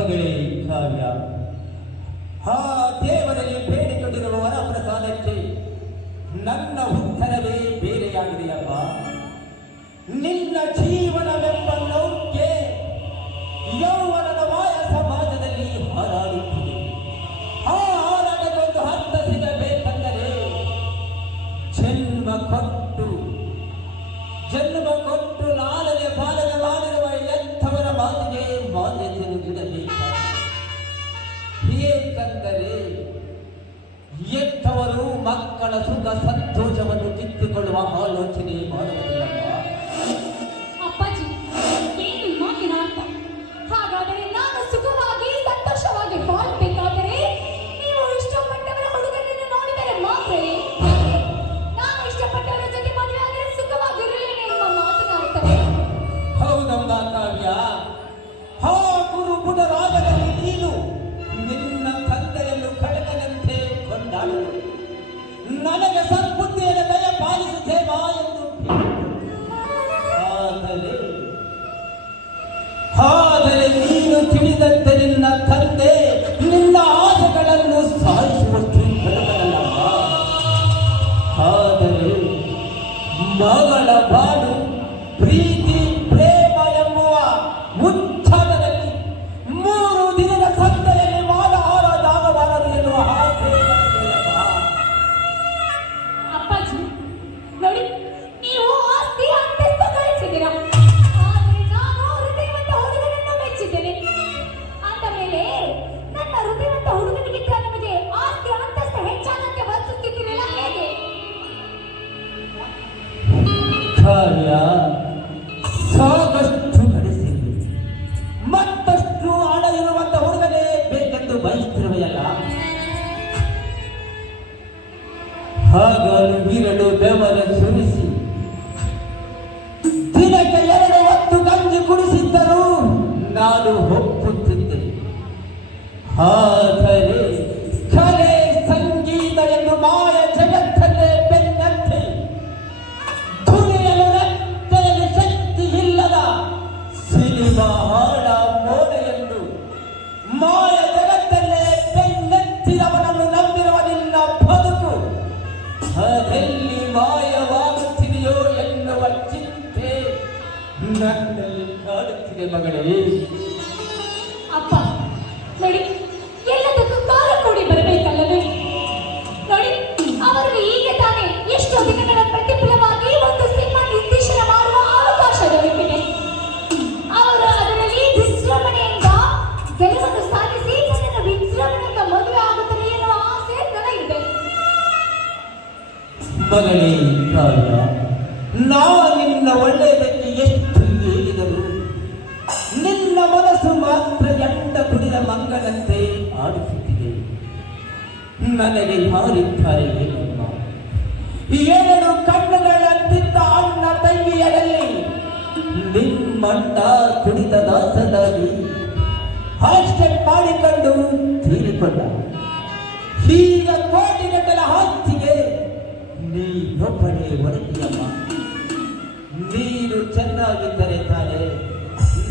ಮಗಳೇ ಕಾವ್ಯ, ಆ ದೇವರಲ್ಲಿ ಬೇಡಿಕೊಂಡಿರುವ ವರಪ್ರಸಾದಕ್ಕೆ ನನ್ನ ಉತ್ತರವೇ ಬೇರೆಯಾಗಿದೆಯಪ್ಪ. ನಿನ್ನ ಜೀವನವೆಂಬ ನೌಕೆ ಯೌವನದ ಮಾಯ ಸಮಾಜದಲ್ಲಿ ಹಾರಾಡುತ್ತಿದೆ. ಆ ಹಾರಾಟಕ್ಕೊಂದು ಹಂತ ಸಿಗಬೇಕೆಂದರೆ ಜನ್ಮ ಕೊಟ್ಟು ಲಾಲನೆ ಪಾಲನೆ ಮಾಡಿರುವ ಎಂಥವರ ಮಾತಿಗೆ ಮಾನ್ಯತೆಯನ್ನು ನೀಡಬೇಕಾಗಿದೆ. ಏಕೆಂದರೆ ಎಂಥವರು ಮಕ್ಕಳ ಸುಖ ಸಂತೋಷವನ್ನು ಕಿತ್ತುಕೊಳ್ಳುವ ಆಲೋಚನೆ ಮಾಡುವುದಿಲ್ಲಪ್ಪ. ಅಪ್ಪಾಜಿ, ಏನು ಈ ಮಾತಿನ ಅರ್ಥ? ಹಾಗಾದರೆ ನಾನು ಸುಖವಾಗಿ ಸಂತೋಷವಾಗಿ ಬಾಳ್ಬೇಕಾದರೆ ನೀವು ಇಷ್ಟಪಟ್ಟವರ ಹುಡುಗನನ್ನು ನೋಡಿದರೆ ಮಾತ್ರವೇ? ನಾನು ಇಷ್ಟಪಟ್ಟವರ ಜೊತೆ ಮದುವೆ ಆದರೆ ಸುಖವಾಗಿರಲಿಲ್ಲ ಎಂಬ ಮಾತಿನ ಅರ್ಥವೇ? ಹೌದಮ್ಮ ಕಾವ್ಯ, ಹಾ ಗುರುಗುಣ ರಾಗದಲ್ಲಿ ನೀನು ನಿನ್ನ ತಂದೆಯನ್ನು ಖಡ್ಗನಂತೆ ಕೊಂಡಾಡುವುದು, ನನಗೆ ಸದ್ಬುದ್ಧಿಯನ್ನು ದಯ ಪಾಲಿಸುತ್ತೇವಾ ಎಂದು. ಆದರೆ ನೀನು ತಿಳಿದಂತೆ ನಿನ್ನ ತಂದೆ ನಿನ್ನ ಆಸೆಗಳನ್ನು ಸಾಧಿಸುವಷ್ಟು ಖಡ್ಗನಲ್ಲಮ್ಮ. ಆದರೆ ಮಗಳ ಬಾಳು ಪ್ರೀತಿ ಪ್ರೇಮ ಎಂಬುವ ಉಚ್ಚಾರದಲ್ಲಿ 3 ದಿನದ ಸಂತೆಯಲ್ಲಿ ಮಾನಹಾರದಾಗಬಾರದು ಎನ್ನುವ ಆಸೆ. ಅಪ್ಪಾಜಿ ನೋಡಿ, ನೀವು ಆಸ್ತಿ ಅಂತಸ್ತು ಗಳಿಸಿದ್ದೀರಾ, ಆದರೆ ನಾನು ಹೃದಯವಂತ ಹುಡುಗನನ್ನು ಮೆಚ್ಚಿದ್ದೇನೆ. ಅಂದ ಮೇಲೆ ನನ್ನ ಹೃದಯವಂತ ಹುಡುಗನಿಗಿಂತ ನಿಮಗೆ ಆಸ್ತಿ ಅಂತಸ್ತು ಹೆಚ್ಚಾದಂತೆ ವರ್ತಿಸುತ್ತಿದ್ದೀರಲ್ಲ, ಹೇಗೆ? ಕಾವ್ಯ, ಸಾಕಷ್ಟು ನಡೆಸಿದೆ, ಮತ್ತಷ್ಟು ಹಣ ಇರುವಂತ ಹುಡುಗನೇ ಬೇಕೆಂದು ಬಯಸುತ್ತಿರುವೆಯಲ್ಲ. ಹಾಗಲು ಬೀರಲು ಬೆವರು ಸುರಿಸಿ ದಿನಕ್ಕೆ 2 ಹೊತ್ತು ಗಂಜಿ ಕುಡಿಸಿದ್ದರೂ ನಾನು ಒಪ್ಪುತ್ತಿದ್ದೆ. ಆದರೆ ಕಲೆ ಸಂಗೀತ ಎಂದು ಮಾಯ ಜಗತ್ತನ್ನೇ ಬೆನ್ನತ್ತಿ ದುಡಿಯಲು ರಕ್ತದಲ್ಲಿ ಶಕ್ತಿ ಇಲ್ಲದ ಸಿನಿಮಾ ಹಾಡ ಮೋನೆಯನ್ನು ಮಾಯ ಜಗತ್ತಲ್ಲೇ ಬೆನ್ನತ್ತಿದವನನ್ನು ನಂಬಿರುವ ನಿನ್ನ ಬದುಕು ಅದೆಲ್ಲಿ ಮಾಯವಾಗುತ್ತಿದೆಯೋ ಎನ್ನುವ ಚಿಂತೆ ನನ್ನಲ್ಲಿ ಕಾಡುತ್ತಿದೆ ಮಗಳೇ. ಅಪ್ಪ ನೋಡಿ, ಎಲ್ಲದಕ್ಕೂ ಕಾಲ ಕೂಡಿ ಬರಬೇಕಲ್ಲವೇ? ನೋಡಿ, ಅವರು ಈಗ ತಾನೇ ಎಷ್ಟೋ ದಿನಗಳ ಪ್ರತಿಫಲವಾಗಿ ಒಂದು ಸಿನಿಮಾ ನಿರ್ದೇಶನ ಮಾಡುವ ಅವಕಾಶ ದೊರಕಿದೆ. ಅವರು ಅದರಲ್ಲಿ ವಿಜೃಂಭಣೆಯಿಂದ ಗೆಲುವನ್ನು ಸಾಧಿಸಿ ನನ್ನನ್ನು ವಿಜೃಂಭಣೆಯಿಂದ ಮದುವೆ ಆಗುತ್ತದೆ ಎನ್ನುವ ಆಸೆ ನನಗಿದೆ. ಮಗಳೇ ಕಾವ್ಯ, ನಿನ್ನ ಒಳ್ಳೆಯದಕ್ಕೆ ಎಷ್ಟು ಹೇಳಿದರು ನಿನ್ನ ಮನಸ್ಸು ಮಾತ್ರ ಎಂಡ ಕುಡಿದ ಮಂಗನಂತೆ ಆಡಿಸುತ್ತಿದೆ. ನನಗೆ ಯಾರಿದ್ದಾರೆ ಏನಮ್ಮ? 2 ಕಣ್ಣುಗಳಂತಿದ್ದ ಅಣ್ಣ ತಂಗಿಯರಲ್ಲಿ ನಿಮ್ಮಣ್ಣ ಕುಡಿದ ದಾಸದಾಗಿ ಹಾಸ್ಟೆಲ್ ಮಾಡಿಕೊಂಡು ತೀರಿಕೊಂಡ. ಈಗ ಕೋಟಿಗಟ್ಟಲ ಆಸ್ತಿಗೆ ನೀನೊಬ್ಬನೇ ಹೊರಟಿಯಮ್ಮ. ನೀನು ಚೆನ್ನಾಗಿದ್ದರೆ ತಾನೇ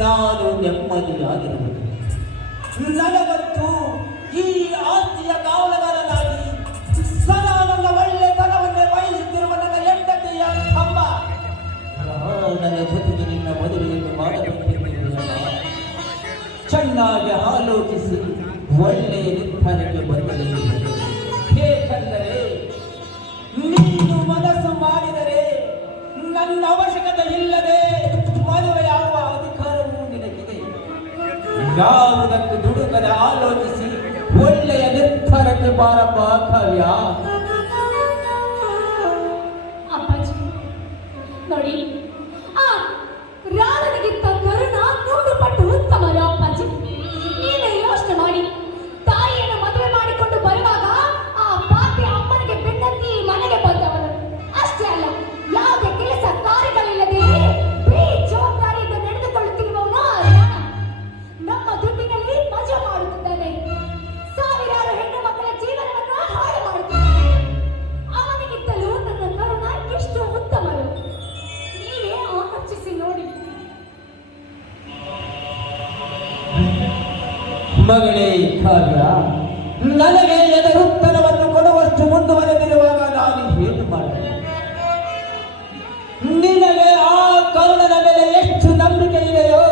ನಾನು ನೆಮ್ಮದಿಯಾಗಿರುವುದು. ನನಗಂತೂ ಈ ಆಸ್ತಿಯ ಕಾವಲುಗಾರನಾಗಿ ಸದಾ ನನ್ನ ಒಳ್ಳೆತನವನ್ನೇ ಬಯಸುತ್ತಿರುವ ನನ್ನ ಹೆಂಡತಿಯ ಕಂಬ ನನ್ನ ಜೊತೆಗೆ ನಿನ್ನ ಮದುವೆಯನ್ನು ಮಾಡಬೇಕೆಂದಿರುವುದಲ್ಲ. ಚೆನ್ನಾಗಿ ಆಲೋಚಿಸಿ ಒಳ್ಳೆಯ ನಿರ್ಧಾರಕ್ಕೆ ಬಂದಿದೆ. ಏಕೆಂದರೆ ನೀನು ಮನಸ್ಸು ಮಾಡಿದರೆ ನನ್ನ ಅವಶ್ಯಕತೆ ಇಲ್ಲದೆ ಮದುವೆಯಾಗುವ ಅಧಿಕಾರವೂ ನಿನಗಿದೆ. ಯಾವುದಕ್ಕೂ ದುಡುಕದೆ ಆಲೋಚಿಸಿ ಒಳ್ಳೆಯ ನಿರ್ಧಾರಕ್ಕೆ ಬಾರಪ್ಪ ಕಾವ್ಯ. ಅಪ್ಪಾಜಿ ನೋಡಿ, ಆ ರಾಧನಿಗಿಂತ ಕರುಣ 100 ಪಟ್ಟು ಉತ್ತಮರು. ಅಪ್ಪಾಜಿ, ನೀವೇ ಯೋಚನೆ ಮಾಡಿ, ತಾಯಿಯನ್ನು ಮದುವೆ ಮಾಡಿಕೊಂಡು ಬರುವಾಗ ಆ ಪಾಪಿ ಅಮ್ಮನಿಗೆ ಬೆನ್ನತ್ತಿ ಮನೆಗೆ ಬಂದವರು. ಅಷ್ಟೇ ಅಲ್ಲ, ಯಾವುದೇ ಕೆಲಸ ಕಾರ್ಯಗಳಿಲ್ಲದೆ ಬೇಜವಾಬ್ದಾರಿಯಿಂದ ನಡೆದುಕೊಳ್ಳುತ್ತಿರುವವನು ಆ ರಾಣ. ನಮ್ಮ ದುಡ್ಡಿನಲ್ಲಿ ಮಜಾ ಮಾಡುತ್ತಿದ್ದಾನೆ, ಸಾವಿರಾರು ಹೆಣ್ಣು ಮಕ್ಕಳ ಜೀವನವನ್ನು ಹಾಳು ಮಾಡುತ್ತಿದ್ದಾನೆ. ಅವನಿಗಿಂತಲೂ ನನ್ನ ಕರುಣ ಎಷ್ಟು ಉತ್ತಮರು. ಮಗಳೇ ಕಾವ್ಯ, ನನಗೆ ಎದುರುತ್ತರವನ್ನು ಕೊಡುವಷ್ಟು ಮುಂದುವರೆದಿರುವಾಗ ನಾನು ಏನು ಮಾಡಲಿ? ನಿನಗೆ ಆ ಕರುಣನ ಮೇಲೆ ಎಷ್ಟು ನಂಬಿಕೆ ಇದೆಯೋ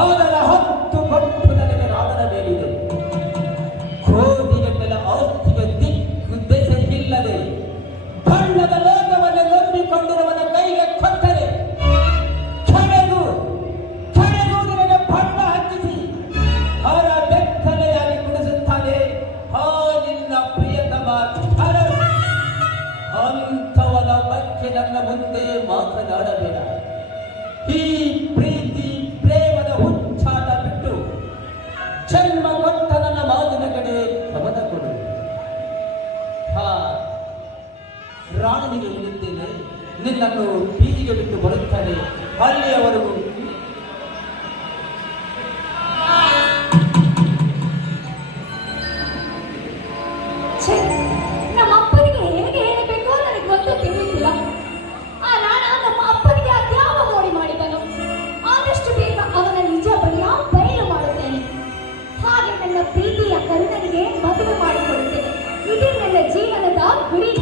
ಅದರ 10 ಪಟ್ಟು ನನಗೆ ರಾಮನ ಮೇಲಿದೆ. ಕೋಟಿಗಟ್ಟಲ ಆಸ್ತಿಗೆ ದಿಕ್ಕು ದೆಸೆ ಇಲ್ಲದೆ ಬಣ್ಣದ ಲೋಕವನ್ನು ನಂಬಿಕೊಂಡಿರುವನ ಕೈಗೆ ಕೊಟ್ಟರೆ ಕಡೆಗೂ ನಿನಗೆ ಬಣ್ಣ ಹಚ್ಚಿಸಿ ಅವರ ಬೆತ್ತಲೆಯಾಗಿ ಕುಡಿಸುತ್ತಾನೆ ಆ ನಿನ್ನ ಪ್ರಿಯತಮ ಕರಳು. ಅಂಥವನ ಬಗ್ಗೆ ನನ್ನ ಮುಂದೆ ಮಾತನಾಡಬೇಡ. ಈ ಪ್ರೀತಿ ಪ್ರೇಮದ ಹುಚ್ಚಾಟ ಬಿಟ್ಟು ಜನ್ಮ ಕೊಟ್ಟ ನನ್ನ ಮಾತಿನ ಕಡೆ ಗಮನ ಕೊಡು. ರಾಣನಿಗೆ ಹೇಳಿದ್ದೇನೆ, ನಿನ್ನನ್ನು ಬೀದಿಗೆ ಬಿಟ್ಟು ಬರುತ್ತಾನೆ. ಅಲ್ಲಿಯವರೆಗೂ ಛೇ, ನಮ್ಮ ಅಪ್ಪನಿಗೆ ಹೇಗೆ ಹೇಳಬೇಕು ನನಗೆ ಗೊತ್ತು ತಿಳಿಯುತ್ತಿಲ್ಲ. ಆ ರಾಣ ನಮ್ಮ ಅಪ್ಪನಿಗೆ ಅದ್ಯಾವ ಮೋಡಿ ಮಾಡಿದನು. ಆದಷ್ಟು ಬೇಗ ಅವನ ನಿಜ ಬಣ್ಣ ಬಯಲು ಮಾಡುತ್ತೇನೆ. ಹಾಗೆ ನನ್ನ ಪ್ರೀತಿಯ ಕರುಣನಿಗೆ ಮದುವೆ ಮಾಡಿಕೊಡುತ್ತೇನೆ. ಇದೇ ನನ್ನ ಜೀವನದ ಗುರಿ.